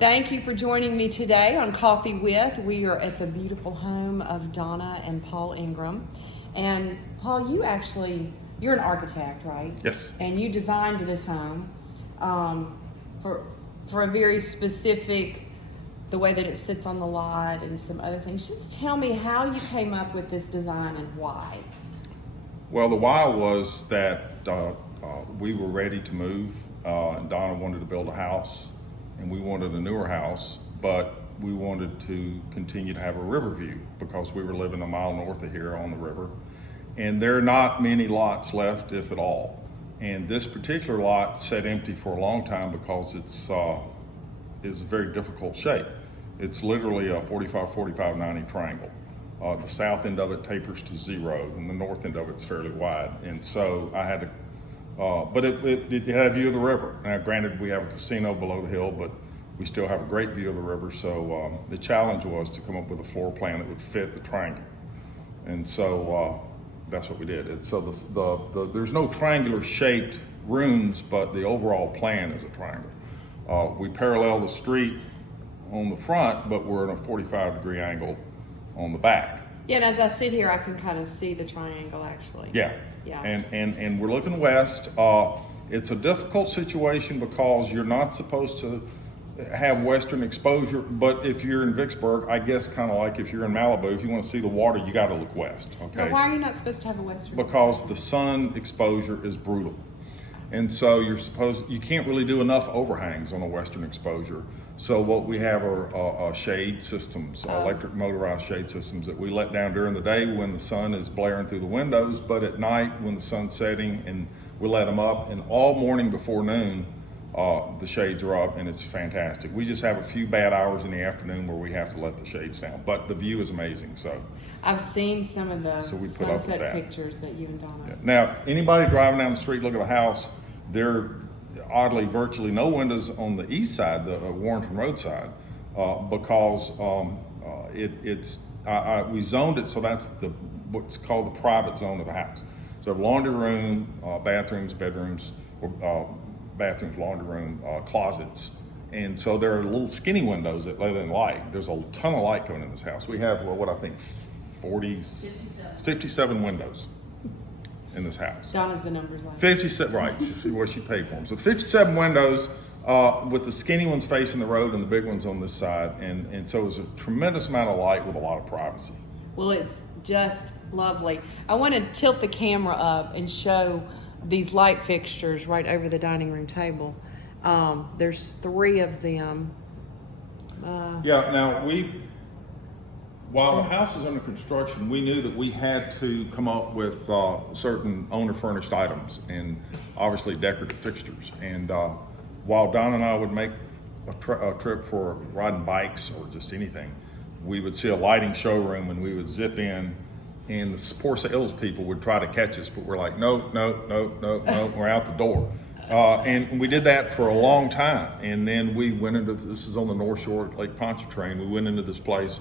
Thank you for joining me today on Coffee With. We are at the beautiful home of Donna and Paul Ingram. And Paul, you're an architect, right? Yes. And you designed this home for a very specific, the way that it sits on the lot and some other things. Just tell me how you came up with this design and why. Well, the why was that we were ready to move, and Donna wanted to build a house, and we wanted a newer house, but we wanted to continue to have a river view because we were living a mile north of here on the river, and there are not many lots left, if at all. And this particular lot sat empty for a long time because it's a very difficult shape. It's literally a 45-45-90 triangle. The south end of it tapers to 0, and the north end of it's fairly wide. And so I had to, but it had a view of the river. Now, granted, we have a casino below the hill, but we still have a great view of the river. So the challenge was to come up with a floor plan that would fit the triangle. And so that's what we did. And so there's no triangular shaped rooms, but the overall plan is a triangle. We parallel the street on the front, but we're in a 45-degree angle on the back. Yeah, and as I sit here, I can kind of see the triangle actually. Yeah. Yeah. And we're looking west. It's a difficult situation because you're not supposed to have western exposure, but if you're in Vicksburg, I guess kind of like if you're in Malibu, if you want to see the water, you got to look west, okay? Now, why are you not supposed to have a western Because exposure? the sun exposure is brutal. And so you can't really do enough overhangs on a western exposure. So what we have are shade systems, electric motorized shade systems that we let down during the day when the sun is blaring through the windows, but at night when the sun's setting, and we let them up, and all morning before noon, the shades are up, and it's fantastic. We just have a few bad hours in the afternoon where we have to let the shades down, but the view is amazing. So I've seen some of the we put up with sunset that. pictures that you and Donna. yeah. Now, if anybody driving down the street, look at the house, there are oddly virtually no windows on the east side, the Warrenton Road side, because we zoned it so that's what's called the private zone of the house. So laundry room, bathrooms, bedrooms, bathrooms, laundry room, closets. And so there are little skinny windows that let in light. There's a ton of light coming in this house. We have, what I think, 57 windows in this house. Donna's the numbers line. 57, right, where she paid for them. So 57 windows with the skinny ones facing the road and the big ones on this side. And so it's a tremendous amount of light with a lot of privacy. Well, it's just lovely. I want to tilt the camera up and show these light fixtures right over the dining room table. There's 3 of them. Now while the house is under construction, we knew that we had to come up with certain owner furnished items and obviously decorative fixtures. And while Donna and I would make a trip for riding bikes or just anything, we would see a lighting showroom and we would zip in, and the poor salespeople would try to catch us, but we're like, no, we're out the door. And we did that for a long time. And then we went into, this is on the North Shore at Lake Pontchartrain, we went into this place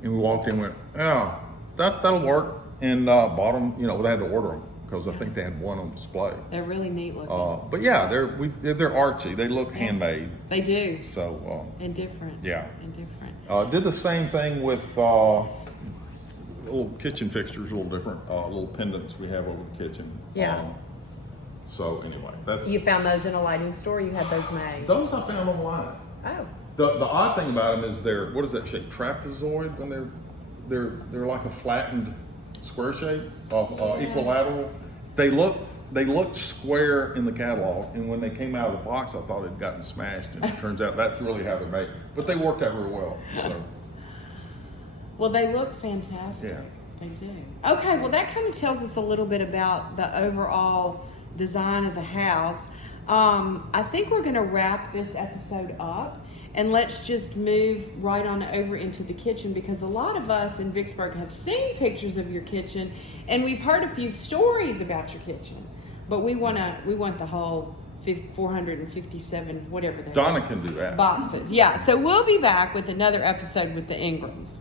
and we walked in and went, oh, that'll work. And bought them, they had to order them because I think they had one on display. They're really neat looking. But yeah, they're artsy. They look handmade. They do. So and different. Yeah. And different. Did the same thing with little kitchen fixtures, a little different, little pendants we have over the kitchen. Yeah. So anyway, that's. You found those in a lighting store? You had those made? Those I found online. Oh. The odd thing about them is they're, what is that shape? Trapezoid, when they're like a flattened square shape, equilateral. They looked square in the catalog, and when they came out of the box, I thought it had gotten smashed, and it turns out that's really how they're made. But they worked out really well. So. Well, they look fantastic. Yeah. They do. Okay, well, that kind of tells us a little bit about the overall design of the house. I think we're going to wrap this episode up, and let's just move right on over into the kitchen, because a lot of us in Vicksburg have seen pictures of your kitchen, and we've heard a few stories about your kitchen, but we want the whole 457, whatever that Donna is, can do that. boxes. Yeah, so we'll be back with another episode with the Ingrams.